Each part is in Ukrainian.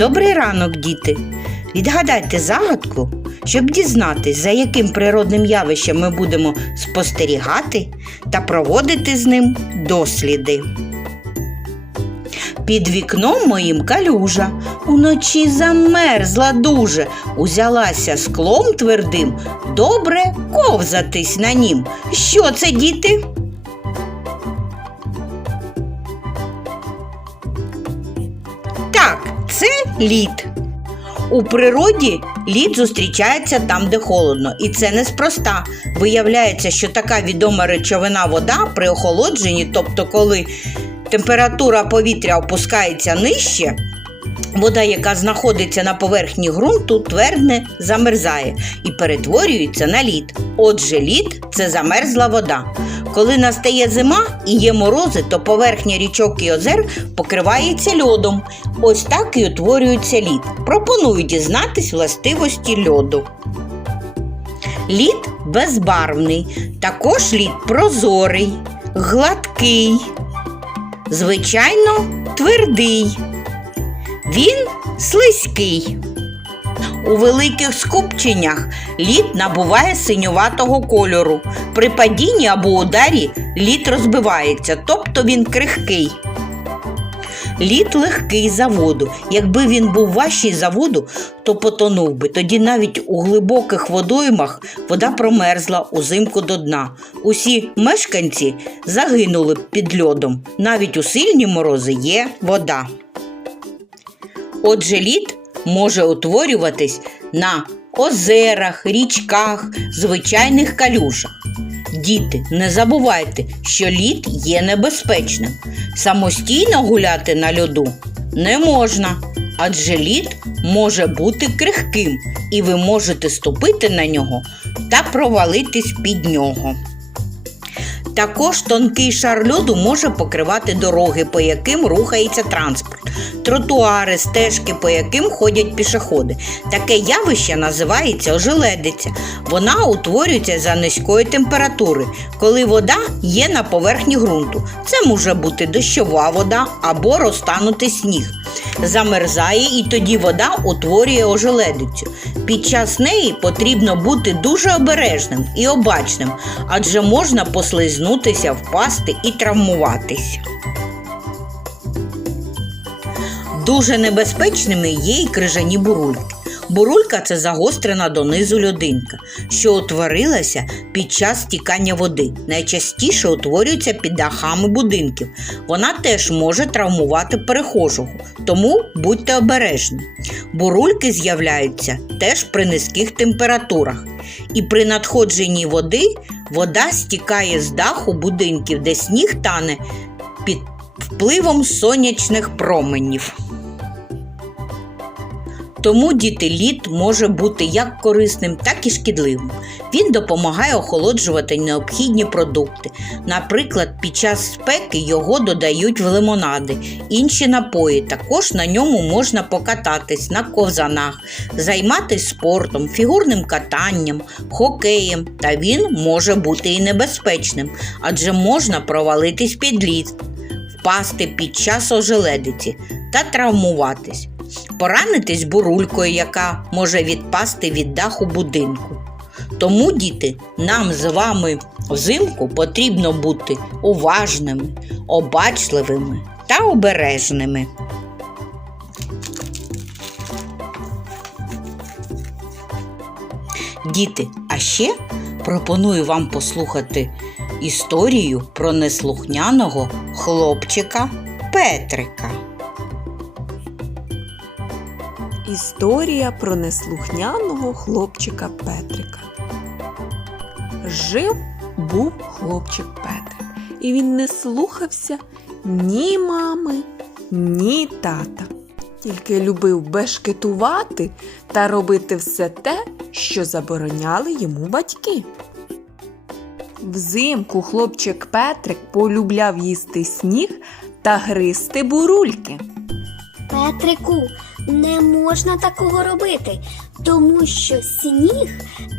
Добрий ранок, діти! Відгадайте загадку, щоб дізнатись, за яким природним явищем ми будемо спостерігати та проводити з ним досліди. Під вікном моїм калюжа, уночі замерзла дуже, узялася склом твердим, добре ковзатись на нім. Що це, діти? Це лід. У природі лід зустрічається там, де холодно, і це неспроста. Виявляється, що така відома речовина вода при охолодженні, тобто коли температура повітря опускається нижче, вода, яка знаходиться на поверхні ґрунту, твердне замерзає і перетворюється на лід. Отже, лід це замерзла вода. Коли настає зима і є морози, то поверхня річок і озер покривається льодом. Ось так і утворюється лід. Пропоную дізнатись властивості льоду. Лід безбарвний, також лід прозорий, гладкий, звичайно, твердий. Він слизький. У великих скупченнях лід набуває синюватого кольору. При падінні або ударі лід розбивається, тобто він крихкий. Лід легкий за воду. Якби він був важчий за воду, то потонув би. Тоді навіть у глибоких водоймах вода промерзла узимку до дна. Усі мешканці загинули б під льодом. Навіть у сильні морози є вода. Отже, лід може утворюватись на озерах, річках, звичайних калюжах. Діти, не забувайте, що лід є небезпечним. Самостійно гуляти на льоду не можна, адже лід може бути крихким, і ви можете ступити на нього та провалитись під нього. Також тонкий шар льоду може покривати дороги, по яким рухається транспорт, тротуари, стежки, по яким ходять пішоходи. Таке явище називається ожеледиця. Вона утворюється за низької температури, коли вода є на поверхні ґрунту. Це може бути дощова вода або розтанутий сніг. Замерзає і тоді вода утворює ожеледицю. Під час неї потрібно бути дуже обережним і обачним, адже можна послизнутися, впасти і травмуватись. Дуже небезпечними є й крижані бурульки. Бурулька це загострена донизу льодинка, що утворилася під час стікання води. Найчастіше утворюється під дахами будинків. Вона теж може травмувати перехожого, тому будьте обережні. Бурульки з'являються теж при низьких температурах. І при надходженні води вода стікає з даху будинків, де сніг тане під впливом сонячних променів. Тому діти лід може бути як корисним, так і шкідливим. Він допомагає охолоджувати необхідні продукти. Наприклад, під час спеки його додають в лимонади. Інші напої також на ньому можна покататись на ковзанах, займатися спортом, фігурним катанням, хокеєм. Та він може бути і небезпечним, адже можна провалитись під лід, впасти під час ожеледиці та травмуватись поранитись бурулькою, яка може відпасти від даху будинку. Тому, діти, нам з вами взимку потрібно бути уважними, обачливими та обережними. Діти, а ще пропоную вам послухати історію про неслухняного хлопчика Петрика. Історія про неслухняного хлопчика Петрика. Жив був хлопчик Петрик, і він не слухався ні мами, ні тата. Тільки любив бешкетувати та робити все те, що забороняли йому батьки. Взимку хлопчик Петрик полюбляв їсти сніг та гризти бурульки. Петрику, не можна такого робити, тому що сніг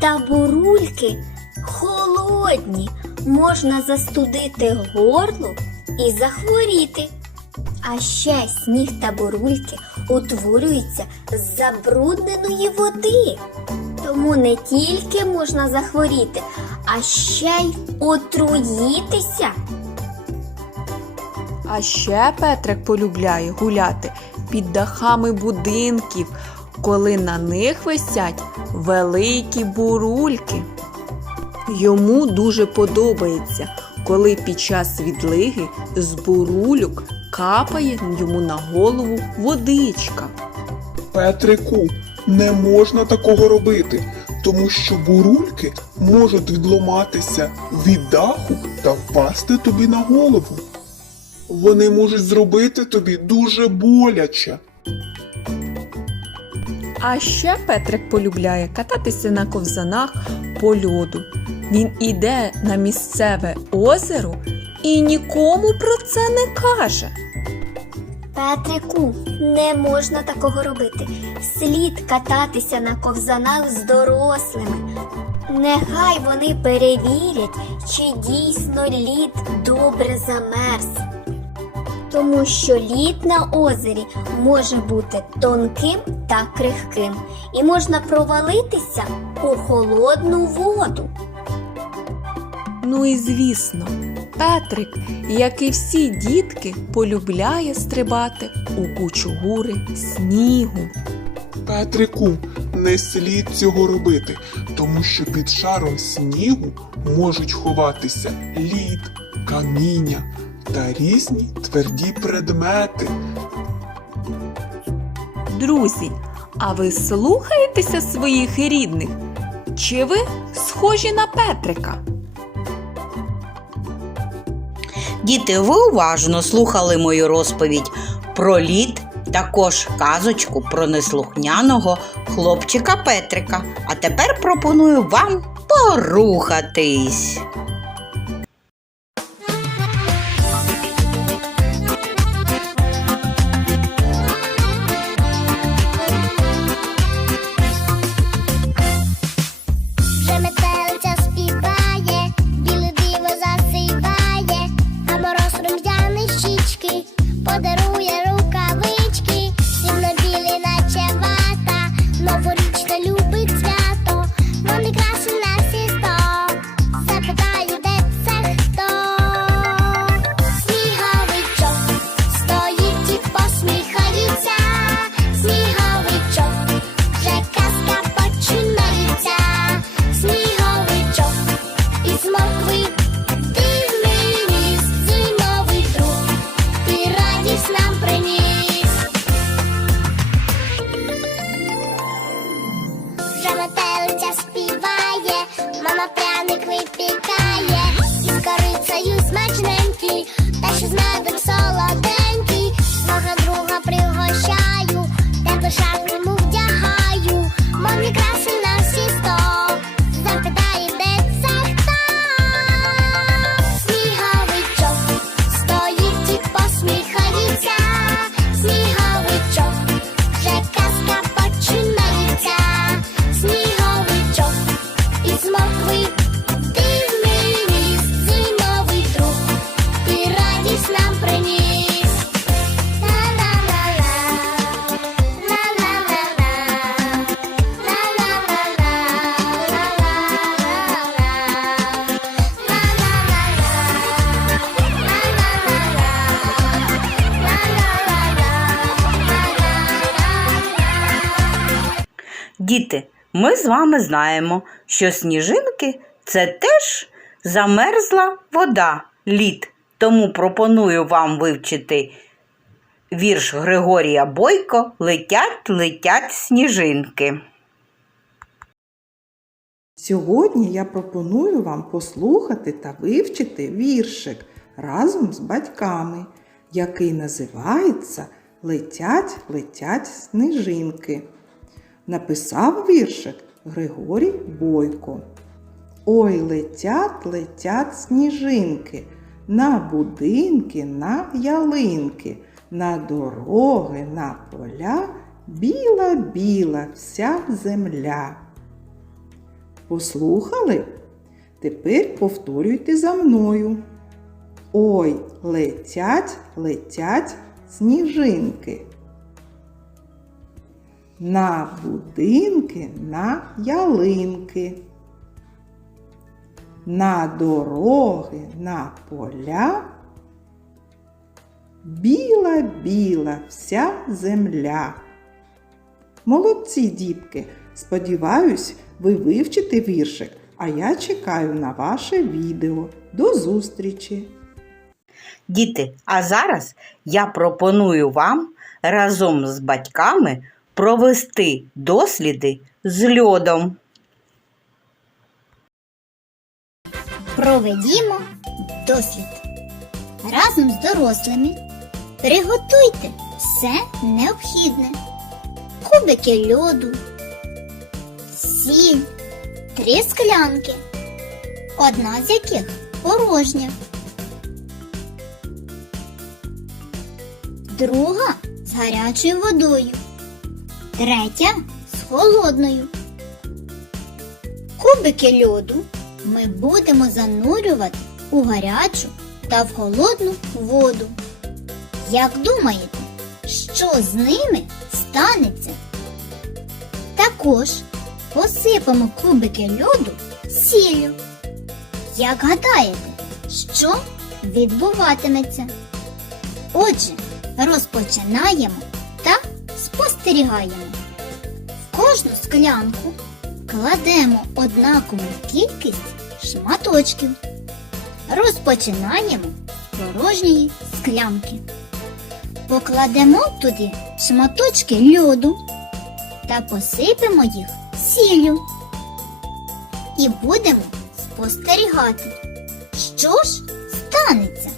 та бурульки холодні, можна застудити горло і захворіти. А ще сніг та бурульки утворюються з забрудненої води. Тому не тільки можна захворіти, а ще й отруїтися. А ще Петрик полюбляє гуляти під дахами будинків, коли на них висять великі бурульки. Йому дуже подобається, коли під час відлиги з бурульок капає йому на голову водичка. Петрику, не можна такого робити, тому що бурульки можуть відломатися від даху та впасти тобі на голову. Вони можуть зробити тобі дуже боляче. А ще Петрик полюбляє кататися на ковзанах по льоду. Він іде на місцеве озеро і нікому про це не каже. Петрику, не можна такого робити. Слід кататися на ковзанах з дорослими. Нехай вони перевірять, чи дійсно лід добре замерз. Тому що лід на озері може бути тонким та крихким, і можна провалитися у холодну воду. Ну і звісно, Петрик, як і всі дітки, полюбляє стрибати у кучугури снігу. Петрику, не слід цього робити, тому що під шаром снігу можуть ховатися лід, каміння та різні тверді предмети. Друзі, а ви слухаєтеся своїх рідних? Чи ви схожі на Петрика? Діти, ви уважно слухали мою розповідь про лід, також казочку про неслухняного хлопчика Петрика. А тепер пропоную вам порухатись. Метелиця співає, мама пряник випікає, корицею смачненький, та ще з медом солоденький, свого друга пригощаю, тебе шапку Діти, ми з вами знаємо, що сніжинки це теж замерзла вода, лід. Тому пропоную вам вивчити вірш Григорія Бойко Летять, летять сніжинки. Сьогодні я пропоную вам послухати та вивчити віршик разом з батьками, який називається Летять, летять сніжинки. Написав віршик Григорій Бойко. Ой, летять, летять сніжинки, на будинки, на ялинки, на дороги, на поля, біла-біла вся земля. Послухали? Тепер повторюйте за мною. Ой, летять, летять сніжинки. На будинки, на ялинки. На дороги, на поля. Біла, біла вся земля. Молодці, дітки! Сподіваюсь, ви вивчите віршик, а я чекаю на ваше відео. До зустрічі! Діти, а зараз я пропоную вам разом з батьками провести досліди з льодом. Проведімо дослід. Разом з дорослими приготуйте все необхідне. Кубики льоду, сіль, три склянки, одна з яких порожня. Друга з гарячою водою, третя з холодною. Кубики льоду ми будемо занурювати у гарячу та в холодну воду. Як думаєте, що з ними станеться? Також посипемо кубики льоду сіллю. Як гадаєте, що відбуватиметься? Отже, розпочинаємо спостерігаємо. В кожну склянку кладемо однакову кількість шматочків. Розпочинаємо порожньої склянки. Покладемо туди шматочки льоду та посипемо їх сіллю. І будемо спостерігати, що ж станеться.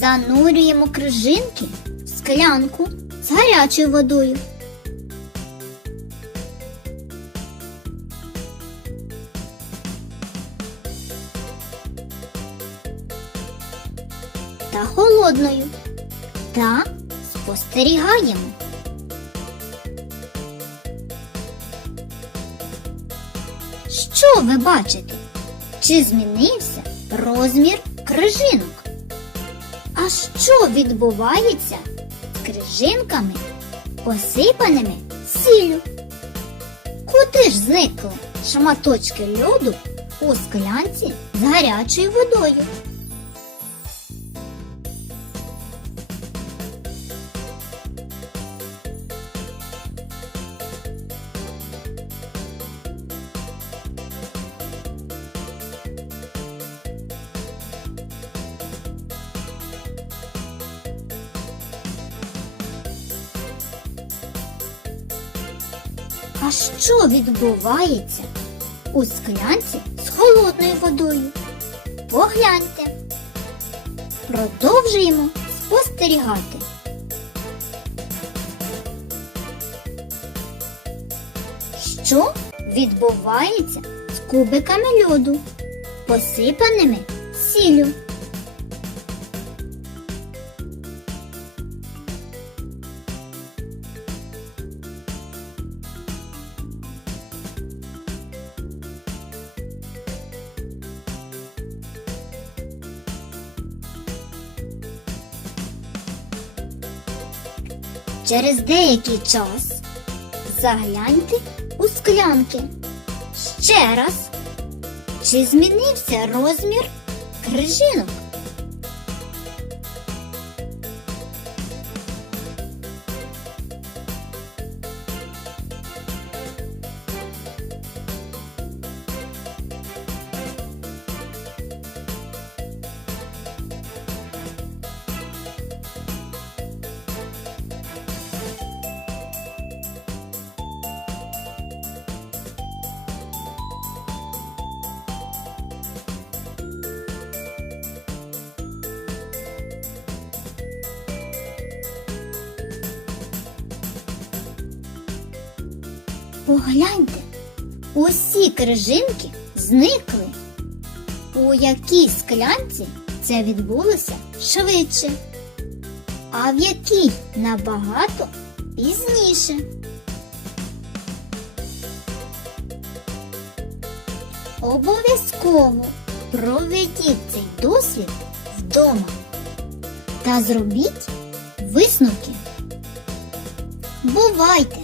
Занурюємо крижинки в склянку з гарячою водою. Та холодною. Та спостерігаємо. Що ви бачите? Чи змінився розмір крижинок? Що відбувається з крижинками, посипаними сіллю? Куди ж зникли шматочки льоду у склянці з гарячою водою? А що відбувається у склянці з холодною водою? Погляньте. Продовжуємо спостерігати. Що відбувається з кубиками льоду, посипаними сіллю? Через деякий час загляньте у склянки. Ще раз. Чи змінився розмір крижинок? Погляньте, усі крижинки зникли. У якій склянці це відбулося швидше, а в якій набагато пізніше. Обов'язково проведіть цей дослід вдома та зробіть висновки. Бувайте!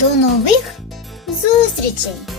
До нових зустрічей!